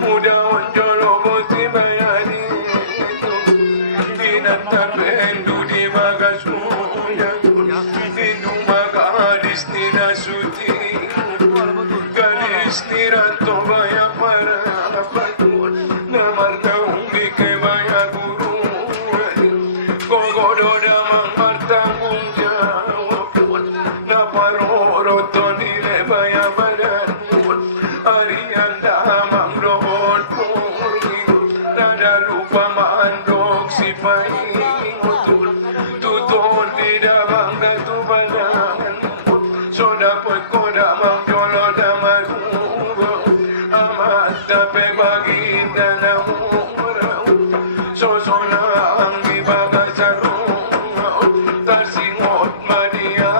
Muda onjolo bosi baya pahingutul tutol di damang natubalangan so dapat ko damang jolo damang ubaw amat dapat bagita na muraw so na ang ibaga sa rungaw tasingot madiya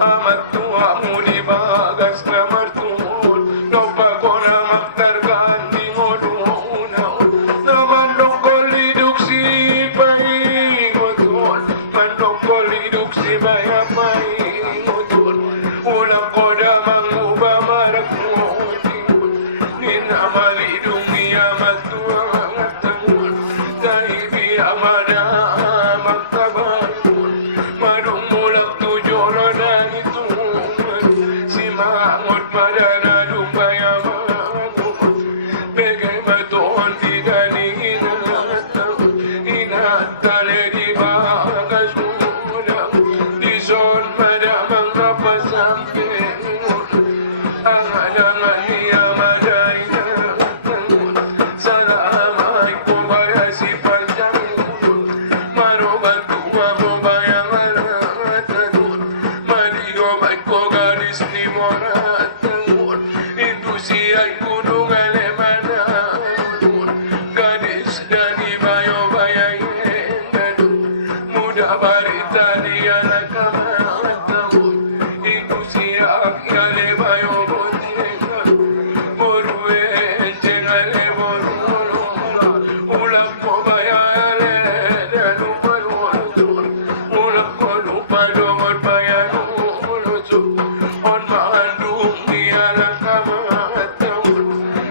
amat tuwa mo di bagas na martumol no pa ko na magtargan di mo lunaw naman lokol iduk si pahingutul man lokol iduk si baya pahingutul ulang ko damang uba marakmutin ninamalidong niya magtuwa matangol dahil biya magtabalon madumulak tujolo na itungan si mangot madana lumpayaman begay matoon di galing inatale di bagasulang di son madamang kapasampin ang alangan niya maday na salamay ko baya si Pagdangulun marubat kuwa mo bayang alatanun manigobay ko galis ni Moratangun ito siya'y kunong alemananun galis na ni bayo bayayin ganun muda barita niya nagkamatangun ito siya'y alebayo buntingan Muruwe jengale borulunga ulang mo bayale dalumalungun ulang mo lupadongon bayanulusu on maandung nialang kamatawun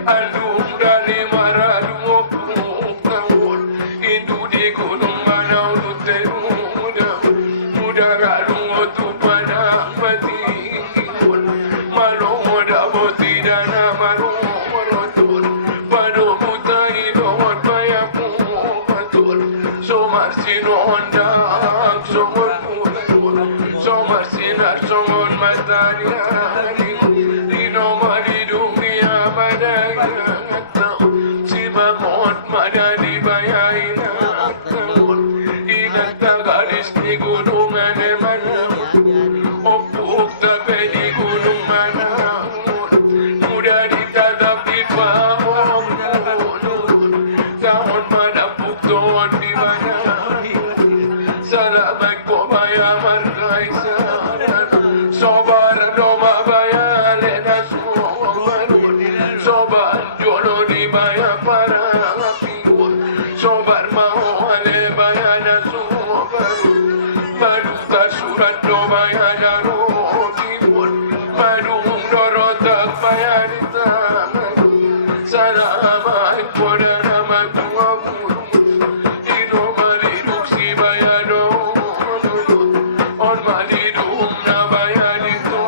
andung dali maradung opungkawun itu di gunung manau luteruda mudaralung otu padang matingkun malongoda botidana marumorotul padomutai doon payapumatul somarsinon dak songon putul somarsinar songon matanyari dino maridung niya madagataw si bangot madani bayain ataw inatagalis ni gunungan emanamon opuk tape di gunung manamon muda ditatap di bawah gunung tahun madapuk doon di banari salamat ko bayaman kaisaran sobar doma bayale na sobarun sobar jolo di baya para pingun sobar mahole bayana sobarun maduka surat do bayana pingun madung dorotak bayanita salamat ko na naman kumabulong ino maliduk si bayano on malidum na bayanito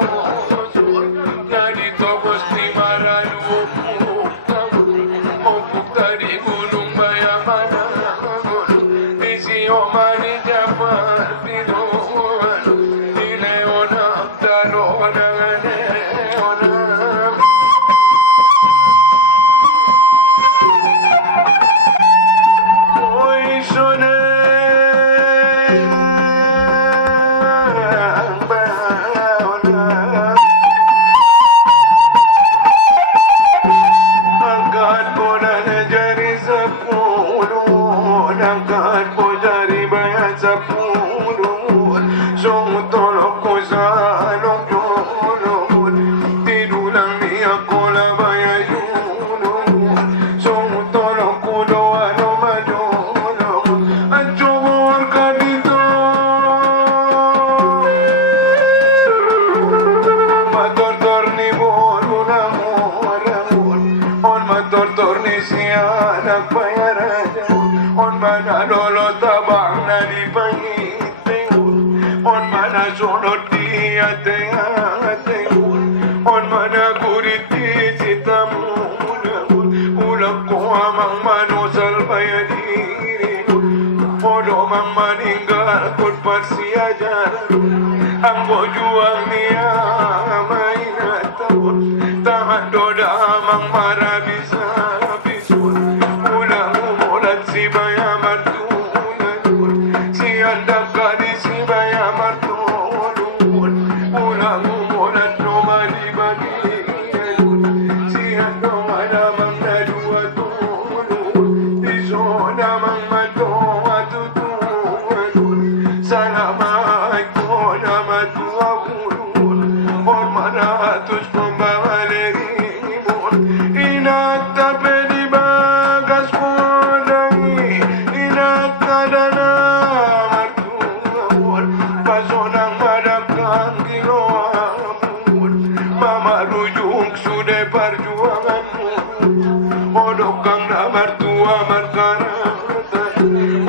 na dito gusti maralo opuk tadi gunung bayamana di siyo mani japar pinuan ineonam talonang aneonam Oy sonang baona angkat ko na jari sa puno angkat ko jari bayan sa puno sumutulog ko sa anong yunod tinulang niya ko labay ayunod sumutulog ko do ano madunod at sumur ka dito matortor ni Bolo na moramon on matortor ni siya nagpayarajan on manalolo tabang na di pangitingon on manasunod di ate-atengon on managurit di sitamunangon ulang ko amang manusal bayadirin Odo mang maninggal kut persiajaran ang bojuang niya may natawon tahan doda mang marabisa bisun ulang umulat si lokang na martua markarata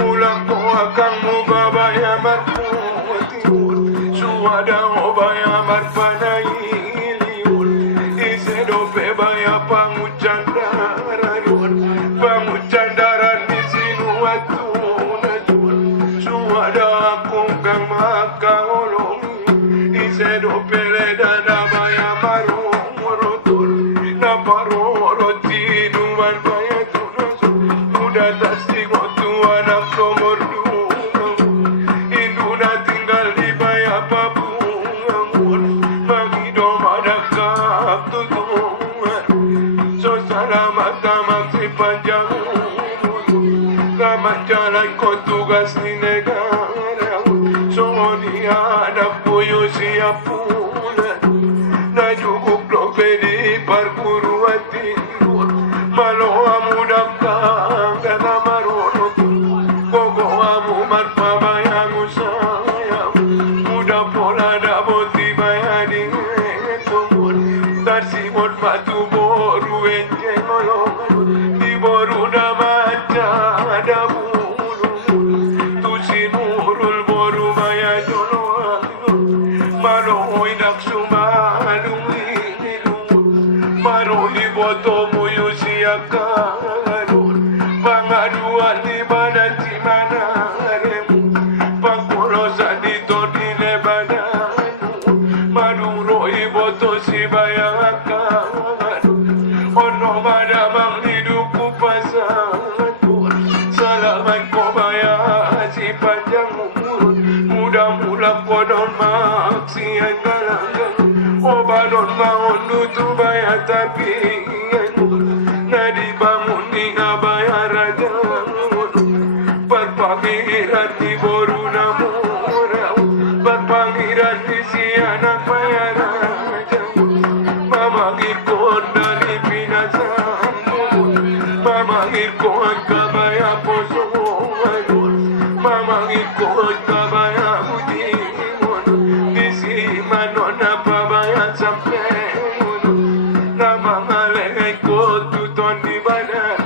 ulang ko akang mubabaya marpuatiur suada obaya marpanayiliur isedope baya pangucandaran pangucandaran di sinuatun suada akong kang makaolomi isedope ledana baya marumurutur na parorotinuan baya tunaso muda tasting otuan ang komordungan induna tinggal di baya papungan magido madakap tutungan so salamat tamang si panjang kamat jalan ko tugas ni negara so ni anak puyo siya punan na juguk lo pedi perguruan tinggi malu amu dakang dan amarono koko amu marpabayangu sayang muda pola daboti bayani tumur tarsimot batu boru enjengolong di boru damaja ada bulu tusinurul boru bayajolo malu inak sumalungi Maruli boto muyu siakarun Pangaduan di badan si manarem Pangkurosan dito di lebanan Maduro iboto si bayang akan Ono madamang hidupku pasangan Salamat ko bayang si panjang umur Mudah-mudah kodon maksian galangan Obalon maon nutu baya tapi Nadi bangun ni abaya raja Perpangiran di boru namurau Perpangiran di si anak baya raja Mama ikut dari pinasam Mama ikut kabaya posoan Mama ikut kabaya budimun Di si manon apa sampai nama ngalai ko tuton di badan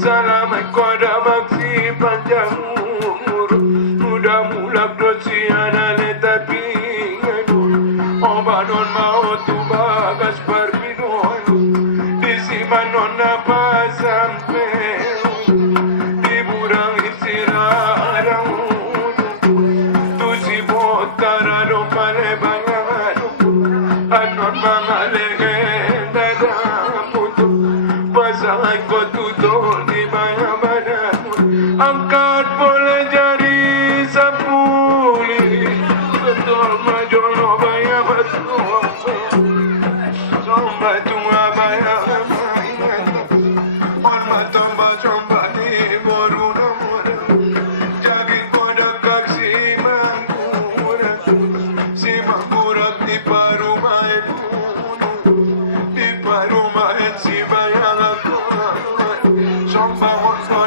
salamat ko dah maksi panjang umur muda mulak dosi anale tapi obanon mau tu bagas perpinon di si manon apa sampai di burang istirahat tu si botara do palebang anon mga legenda na puto pasangan ko tuto di bayabanan angkat boleh jadi sapuli betul majono bayabatu somba tunga bayabanan hormat tomba somba di boru namura jadi kodak kaksi mangkura si mangkurak di paru si bayang ako Sombang ko